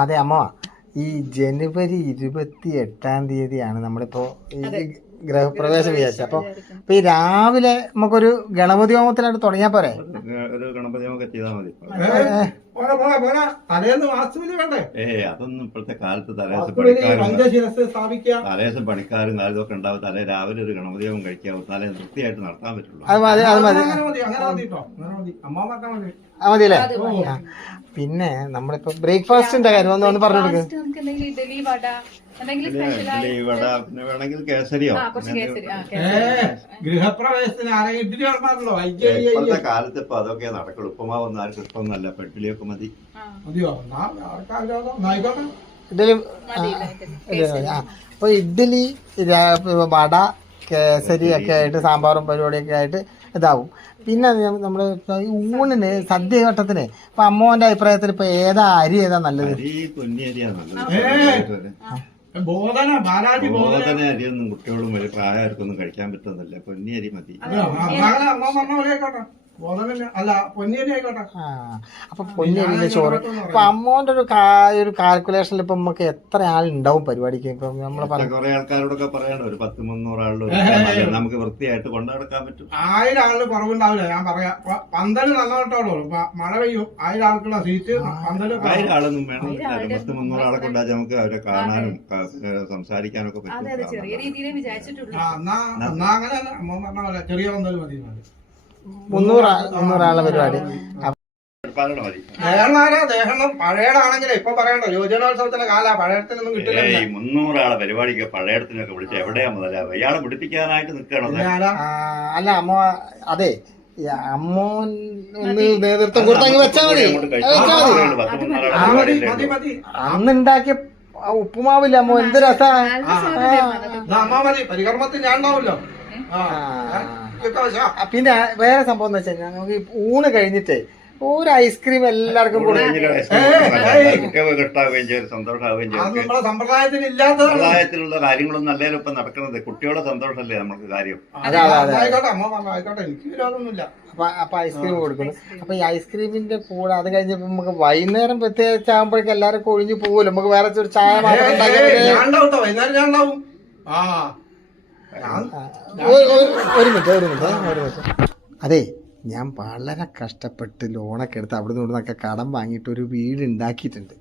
അതെ അമ്മ, ഈ ജനുവരി 28 നമ്മളിപ്പോ ഈ ഗൃഹപ്രവേശം വിചാരിച്ചത്. അപ്പൊ ഈ രാവിലെ നമുക്കൊരു ഗണപതി ഹോമത്തിലായിട്ട് തുടങ്ങിയാ പോരെ? ഒരു ഗണപതി ഹോമൊക്കെ ചെയ്താൽ മതി. അതൊന്നും ഇപ്പോഴത്തെ കാലത്ത് തലേദിവസം പണിക്കാരും കാലത്തൊക്കെ ഉണ്ടാവും. രാവിലെ ഒരു ഗണപതി ഹോമം കഴിക്കാവും. തലേ വൃത്തിയായിട്ട് നടത്താൻ പറ്റുള്ളൂ. മതിയല്ലേ? പിന്നെ നമ്മളിപ്പോ ബ്രേക്ക്ഫാസ്റ്റിന്റെ കാര്യം ഒന്ന് പറഞ്ഞു കൊടുക്കുക. ഇഡ്ഡലി വട പിന്നെ വേണമെങ്കിൽ കേസരിയോ. ഇപ്പോഴത്തെ കാലത്ത് ഇപ്പൊ അതൊക്കെ നടക്കുള്ളൂ. ഉപ്പുമാവൊന്നും ആർക്കും ഇഷ്ടമൊന്നുമല്ല. ഇപ്പൊ ഇഡ്ഡലിയൊക്കെ മതി. ഇഡ്ഡലി അപ്പൊ ഇഡ്ഡലി, വട, കേസരി ഒക്കെ ആയിട്ട് സാമ്പാറും പരിപാടിയൊക്കെ ആയിട്ട് ഇതാവും. പിന്നെ നമ്മള് ഊണിന് സദ്യ ഘട്ടത്തിന് ഇപ്പൊ അമ്മോന്റെ അഭിപ്രായത്തിൽ ഇപ്പൊ ഏതാ അരി ഏതാ നല്ലത്? ബോധന അരിയൊന്നും കുട്ടികളും വലിയ പ്രായമാർക്കൊന്നും കഴിക്കാൻ പറ്റുന്നില്ല. പൊന്നി അരി മതി. അപ്പൊ പൊന്നിയരിന്റെ ചോറ്. അപ്പൊ അമ്മോന്റെ ഒരു കാൽക്കുലേഷനിൽ ഇപ്പൊ നമുക്ക് എത്ര ആളുണ്ടാവും പരിപാടിക്ക്? ഇപ്പൊ നമ്മള് കുറെ ആൾക്കാരോടൊക്കെ പറയണം. ഒരു 100-300 ആളുകൾ നമുക്ക് വൃത്തിയായിട്ട് കൊണ്ടുനടക്കാൻ പറ്റും. 1000 ആളുകൾ കുറവുണ്ടാവില്ല. ഞാൻ പറയാം, പന്തല് നല്ലോട്ടോളൂ. മഴ പെയ്യും. 1000 ആൾക്കുള്ള സീറ്റ് 1000 ആളൊന്നും വേണം. 100-300 ആളെ കൊണ്ടാൽ നമുക്ക് അവരെ കാണാനും സംസാരിക്കാനൊക്കെ പറ്റും. അങ്ങനെ അമ്മ പറഞ്ഞ പോലെ ചെറിയ പന്തല് മതി. 300 ആളെ പരിപാടി. പഴയടാണെങ്കിലേ ഇപ്പൊ പറയണ്ടോ, യുവജനോത്സവത്തിന്റെ കാല പഴയത്തിനൊന്നും കിട്ടില്ല. 300 ആളെ പരിപാടിക്ക് പഴയടത്തിനൊക്കെ വിളിച്ച എവിടെയാ മുതലാ? ഇയാളെ പിടിപ്പിക്കാനായിട്ട് നിൽക്കണം. അല്ല അമ്മ, അതെ അമ്മോൻ ഒന്ന് നേതൃത്വം കൊടുത്തങ്ങ് വെച്ചാ മതി. അന്നുണ്ടാക്കിയ ഉപ്പുമാവില്ല അമ്മോ, എന്ത് രസാ. അമ്മ മതി, പരികർമ്മത്തിൽ ഞാൻ ഉണ്ടാവുമല്ലോ. പിന്നെ വേറെ സംഭവം എന്ന് വെച്ചാൽ നമുക്ക് ഊണ് കഴിഞ്ഞിട്ട് ഒരു ഐസ്ക്രീം എല്ലാവർക്കും സമ്പ്രദായത്തിലുള്ള കാര്യങ്ങളൊന്നും അല്ലല്ലോ ഇപ്പൊ നടക്കുന്നത്. കുട്ടികളുടെ സന്തോഷമല്ലേ നമുക്ക് കാര്യം. അപ്പൊ ഐസ്ക്രീം കൊടുക്കുന്നു. അപ്പൊ ഈ ഐസ്ക്രീമിന്റെ കൂടെ അത് കഴിഞ്ഞപ്പോ നമുക്ക് വൈകുന്നേരം പ്രത്യേകിച്ച് ആകുമ്പോഴേക്കും എല്ലാവരും ഒഴിഞ്ഞു പോകുമല്ലോ. നമുക്ക് വേറെ ഒരു ചായ മാത്രം ഒരു മിനിറ്റ്. അതെ, ഞാൻ വളരെ കഷ്ടപ്പെട്ട് ലോണൊക്കെ എടുത്ത് അവിടെ നിന്നൊക്കെ കടം വാങ്ങിയിട്ട് ഒരു വീട് ഉണ്ടാക്കിയിട്ടുണ്ട്.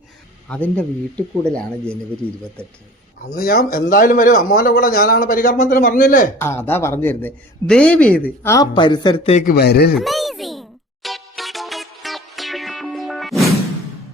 അതിന്റെ വീട്ടിൽ കൂടലാണ് ജനുവരി 28. അന്ന് ഞാൻ എന്തായാലും വരും. അമ്മോന്റെ കൂടെ ഞാനാണ് പരികർമ്മത്തിന് പറഞ്ഞില്ലേ? അതാ പറഞ്ഞു തരുന്നത്. ദയവ് ചെയ്ത് ആ പരിസരത്തേക്ക് വരരുത്.